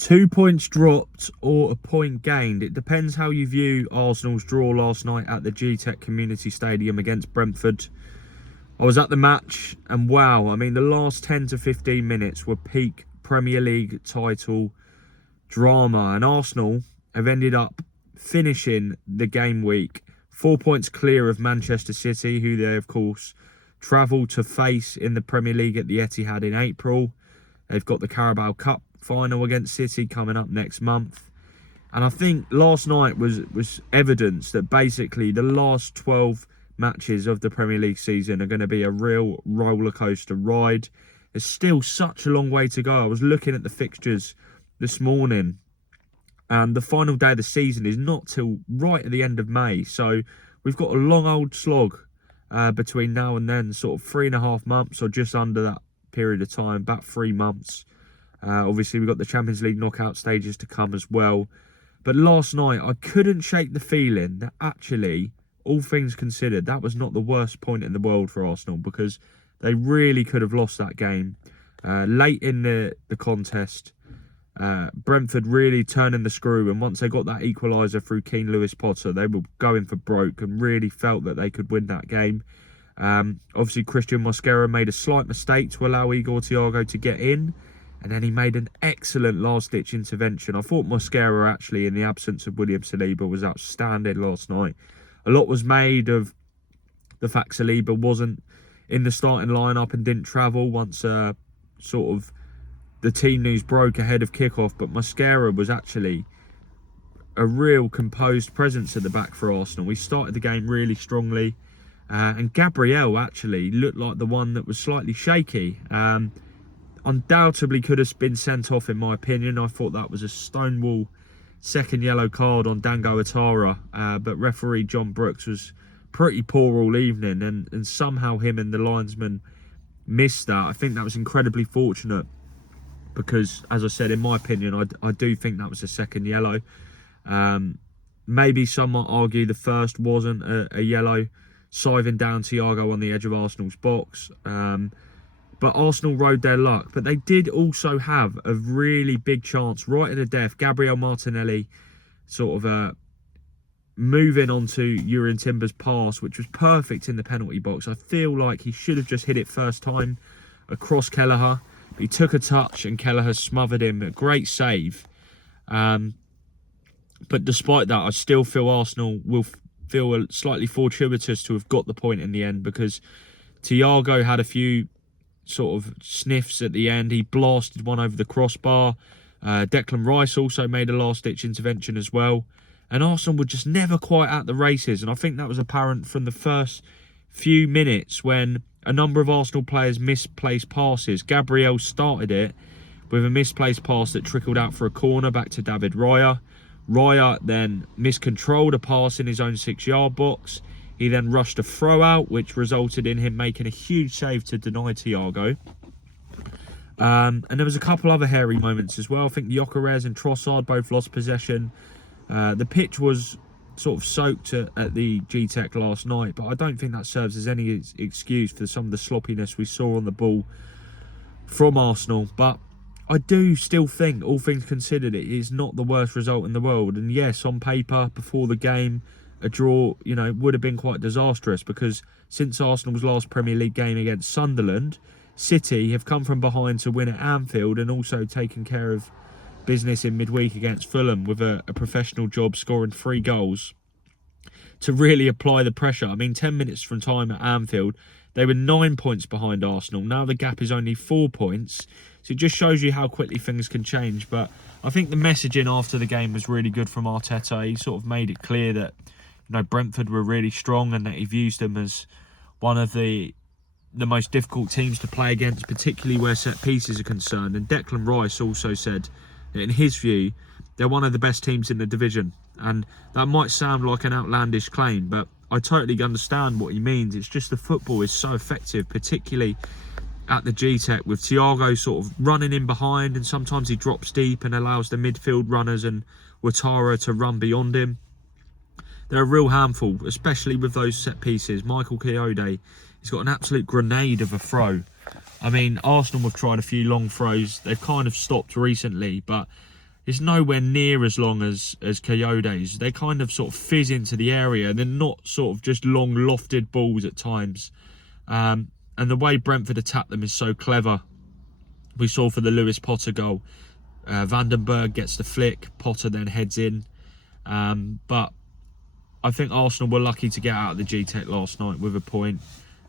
2 points dropped or a point gained. It depends how you view Arsenal's draw last night at the G-Tech Community Stadium against Brentford. I was at the match and wow, I mean the last 10 to 15 minutes were peak Premier League title drama, and Arsenal have ended up finishing the game week 4 points clear of Manchester City, who they of course travel to face in the Premier League at the Etihad in April. They've got the Carabao Cup final against City coming up next month. And I think last night was evidence that basically the last 12 matches of the Premier League season are going to be a real roller coaster ride. There's still such a long way to go. I was looking at the fixtures this morning and the final day of the season is not till right at the end of May. So we've got a long old slog between now and then, sort of 3.5 months or just under that period of time, about 3 months. Obviously, we've got the Champions League knockout stages to come as well. But last night, I couldn't shake the feeling that actually, all things considered, that was not the worst point in the world for Arsenal, because they really could have lost that game. Late in the contest, Brentford really turning the screw, and once they got that equaliser through Keane Lewis-Potter, they were going for broke and really felt that they could win that game. Obviously, Christian Mosquera made a slight mistake to allow Igor Thiago to get in, and then he made an excellent last-ditch intervention. I thought Mosquera, actually, in the absence of William Saliba, was outstanding last night. A lot was made of the fact Saliba wasn't in the starting lineup and didn't travel once sort of the team news broke ahead of kickoff, but Mosquera was actually a real composed presence at the back for Arsenal. We started the game really strongly, and Gabriel actually looked like the one that was slightly shaky. Undoubtedly could have been sent off, in my opinion. I thought that was a stonewall second yellow card on Dango Atara, but referee John Brooks was pretty poor all evening, and somehow him and the linesman missed that. I think that was incredibly fortunate because, as I said, in my opinion, I do think that was a second yellow. Maybe some might argue the first wasn't a yellow, siving down Thiago on the edge of Arsenal's box. But Arsenal rode their luck. But they did also have a really big chance right at the death. Gabriel Martinelli sort of moving onto Jurrien Timber's pass, which was perfect in the penalty box. I feel like he should have just hit it first time across Kelleher. He took a touch and Kelleher smothered him. A great save. But despite that, I still feel Arsenal will feel slightly fortuitous to have got the point in the end, because Thiago had a few sort of sniffs at the end. He blasted one over the crossbar. Declan Rice also made a last-ditch intervention as well. And Arsenal were just never quite at the races. And I think that was apparent from the first few minutes when a number of Arsenal players misplaced passes. Gabriel started it with a misplaced pass that trickled out for a corner back to David Raya. Raya then miscontrolled a pass in his own 6-yard box. He then rushed a throw out, which resulted in him making a huge save to deny Thiago. And there was a couple other hairy moments as well. I think Gyökeres and Trossard both lost possession. The pitch was sort of soaked at the G-Tech last night, but I don't think that serves as any excuse for some of the sloppiness we saw on the ball from Arsenal. But I do still think, all things considered, it is not the worst result in the world. And yes, on paper, before the game, a draw, would have been quite disastrous, because since Arsenal's last Premier League game against Sunderland, City have come from behind to win at Anfield and also taken care of business in midweek against Fulham with a professional job, scoring 3 goals to really apply the pressure. I mean, 10 minutes from time at Anfield, they were 9 points behind Arsenal. Now the gap is only 4 points. So it just shows you how quickly things can change. But I think the messaging after the game was really good from Arteta. He sort of made it clear that Brentford were really strong and that he views them as one of the most difficult teams to play against, particularly where set pieces are concerned. And Declan Rice also said that in his view, they're one of the best teams in the division. And that might sound like an outlandish claim, but I totally understand what he means. It's just the football is so effective, particularly at the G-Tech, with Thiago sort of running in behind, and sometimes he drops deep and allows the midfield runners and Ouattara to run beyond him. They're a real handful, especially with those set pieces. Michael Kayode, he's got an absolute grenade of a throw. I mean, Arsenal have tried a few long throws. They've kind of stopped recently, but it's nowhere near as long as Coyotes. They kind of sort of fizz into the area. They're not sort of just long lofted balls at times. And the way Brentford attack them is so clever. We saw for the Lewis Potter goal, Vandenberg gets the flick, Potter then heads in. But I think Arsenal were lucky to get out of the G-Tech last night with a point.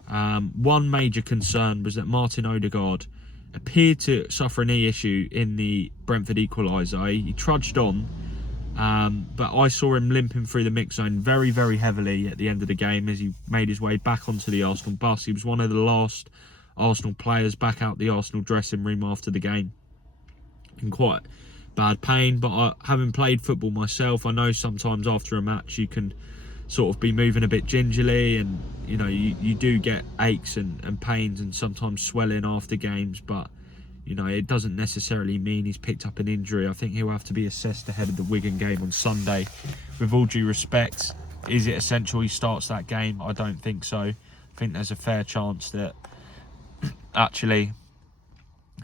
One major concern was that Martin Odegaard appeared to suffer a knee issue in the Brentford equaliser. He trudged on, but I saw him limping through the mix zone very, very heavily at the end of the game as he made his way back onto the Arsenal bus. He was one of the last Arsenal players back out the Arsenal dressing room after the game. In quite bad pain, but having played football myself, I know sometimes after a match you can sort of be moving a bit gingerly, and you know you do get aches and pains and sometimes swelling after games, but you know it doesn't necessarily mean he's picked up an injury. I think he'll have to be assessed ahead of the Wigan game on Sunday. With all due respect, is it essential he starts that game? I don't think so. I think there's a fair chance that actually,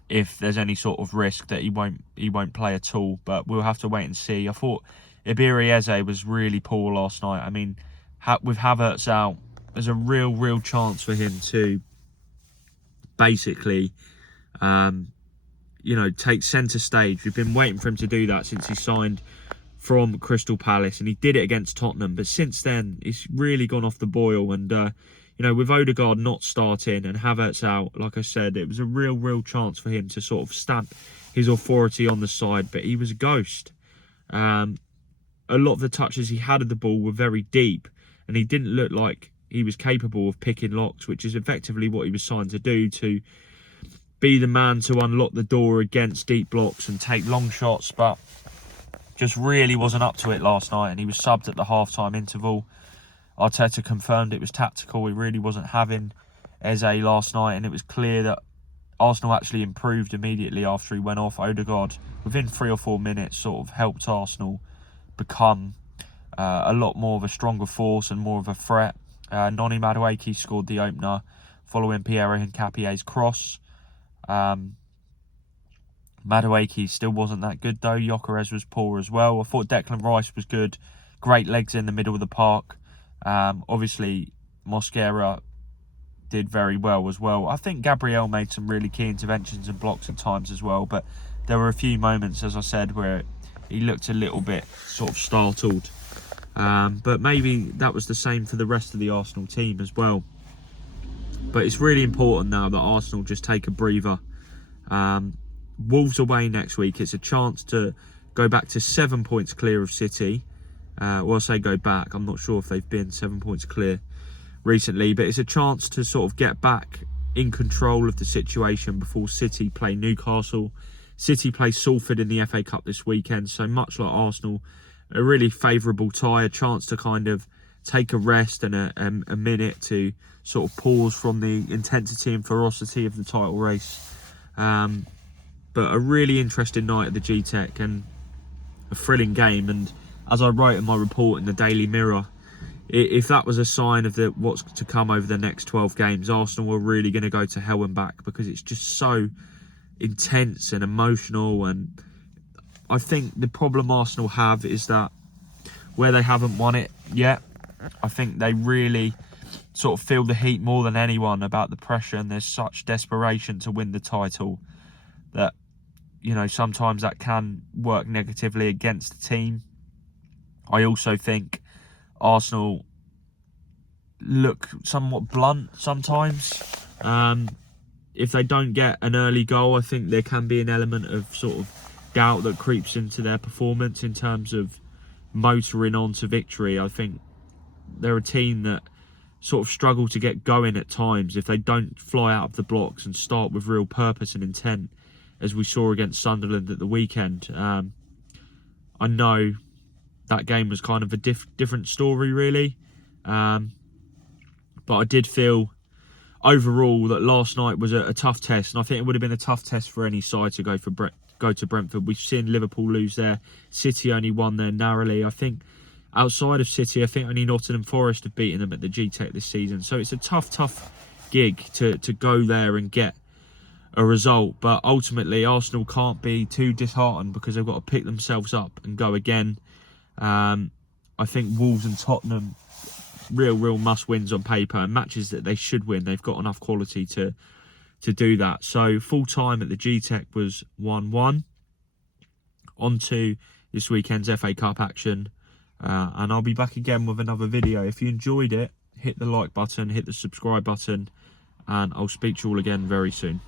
if there's any sort of risk, that he won't play at all, but we'll have to wait and see. I thought Iberi Eze was really poor last night. I mean, with Havertz out, there's a real chance for him to basically, take centre stage. We've been waiting for him to do that since he signed from Crystal Palace, and he did it against Tottenham. But since then, he's really gone off the boil. And with Odegaard not starting and Havertz out, like I said, it was a real chance for him to sort of stamp his authority on the side. But he was a ghost. A lot of the touches he had of the ball were very deep, and he didn't look like he was capable of picking locks, which is effectively what he was signed to do, to be the man to unlock the door against deep blocks and take long shots, but just really wasn't up to it last night, and he was subbed at the half-time interval. Arteta confirmed it was tactical. He really wasn't having Eze last night, and it was clear that Arsenal actually improved immediately after he went off. Odegaard, within 3 or 4 minutes, sort of helped Arsenal become a lot more of a stronger force and more of a threat. Noni Madueke scored the opener following Piero Hincapie's cross. Madueke still wasn't that good though. Gyökeres was poor as well. I thought Declan Rice was good. Great legs in the middle of the park. Obviously, Mosquera did very well as well. I think Gabriel made some really key interventions and blocks at times as well, but there were a few moments, as I said, where he looked a little bit sort of startled. But maybe that was the same for the rest of the Arsenal team as well. But it's really important now that Arsenal just take a breather. Wolves away next week. It's a chance to go back to 7 points clear of City. Well, I say go back. I'm not sure if they've been 7 points clear recently, but it's a chance to sort of get back in control of the situation before City play Newcastle. City play Salford in the FA Cup this weekend, so much like Arsenal, a really favourable tie, a chance to kind of take a rest and a minute to sort of pause from the intensity and ferocity of the title race. But a really interesting night at the G-Tech and a thrilling game. And as I wrote in my report in the Daily Mirror, if that was a sign of what's to come over the next 12 games, Arsenal were really going to go to hell and back, because it's just so intense and emotional. And I think the problem Arsenal have is that where they haven't won it yet, I think they really sort of feel the heat more than anyone about the pressure, and there's such desperation to win the title that, sometimes that can work negatively against the team. I also think Arsenal look somewhat blunt sometimes. If they don't get an early goal, I think there can be an element of sort of doubt that creeps into their performance in terms of motoring on to victory. I think they're a team that sort of struggle to get going at times if they don't fly out of the blocks and start with real purpose and intent, as we saw against Sunderland at the weekend. I know that game was kind of a different story, really. But I did feel overall that last night was a tough test, and I think it would have been a tough test for any side to go to Brentford. We've seen Liverpool lose there. City only won there narrowly. I think outside of City, I think only Nottingham Forest have beaten them at the G-Tech this season. So it's a tough gig to go there and get a result. But ultimately, Arsenal can't be too disheartened because they've got to pick themselves up and go again. I think Wolves and Tottenham, real must-wins on paper, and matches that they should win. They've got enough quality to do that. So full-time at the G-Tech was 1-1. On to this weekend's FA Cup action. And I'll be back again with another video. If you enjoyed it, hit the like button, hit the subscribe button, and I'll speak to you all again very soon.